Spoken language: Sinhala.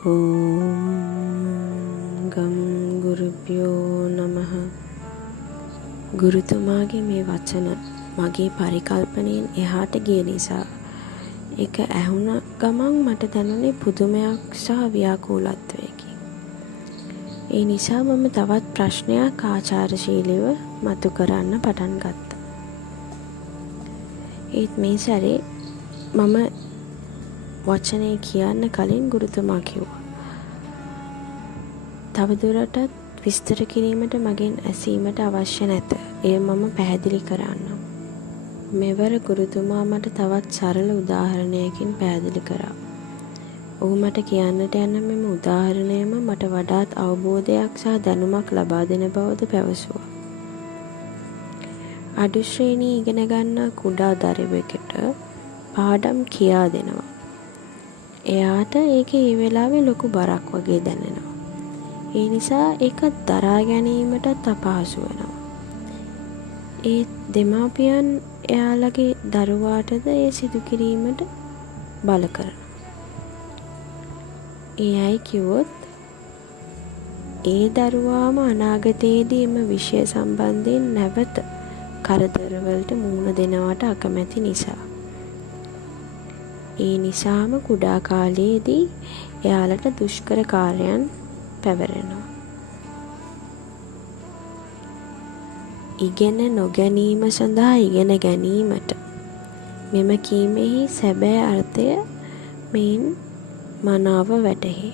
ඕම් ගම් ගුරුභ්‍යෝ නමః. ගුරුතුමාගේ මේ වචන මගේ පරිකල්පනයෙන් එහාට ගිය නිසා ඒක ඇහුණ ගමන් මට දැනුනේ පුදුමයක් සහ ව්‍යාකූලත්වයකි. ඒ නිසා මම තවත් ප්‍රශ්නයක් ආචාරශීලීව මතු කරන්න පටන් ගත්තා. ඒත් මේ සැරේ මම වචනේ කියන්න කලින් ගුරුතුමා කිව්වා, තවදුරටත් විස්තර කිරීමට මගෙන් ඇසීමට අවශ්‍ය නැත. එය මම පැහැදිලි කරන්නම්. මෙවර ගුරුතුමා මට තවත් සරල උදාහරණයකින් පැහැදිලි කරා. ඔහු මට කියන්නට යන මෙම උදාහරණයම මට වඩාත් අවබෝධයක් සහ දැනුමක් ලබා දෙන බවද පැවසුවා. අඩු ශ්‍රේණී ඉගෙන ගන්නා කුඩා දරුවෙකුට පාඩම් කියා දෙනවා. එයාට ඒක ඒ වෙලාවේ ලොකු බරක් වගේ දැනෙනවා. ඒ නිසා ඒක දරා ගැනීමටත් අපහසු වෙනවා. ඒ දෙමාපියන් එයාලගේ දරුවාටද ඒ සිදු කිරීමට බල කරනවා. ඒ අය කිව්වොත් ඒ දරුවාම අනාගතයේදී එම විෂය සම්බන්ධයෙන් නැවත කරදරවලට මුහුණ දෙනවට අකමැති නිසා. ඒ නිසාම කුඩා කාලයේදී එයාලට දුෂ්කර කාර්යයන් පැවරෙනවා. ඉගෙන නොගැනීම සඳහා ඉගෙන ගැනීමට මෙම කීමෙහි සැබෑ අර්ථය මෙයින් මනාව වැටහේ.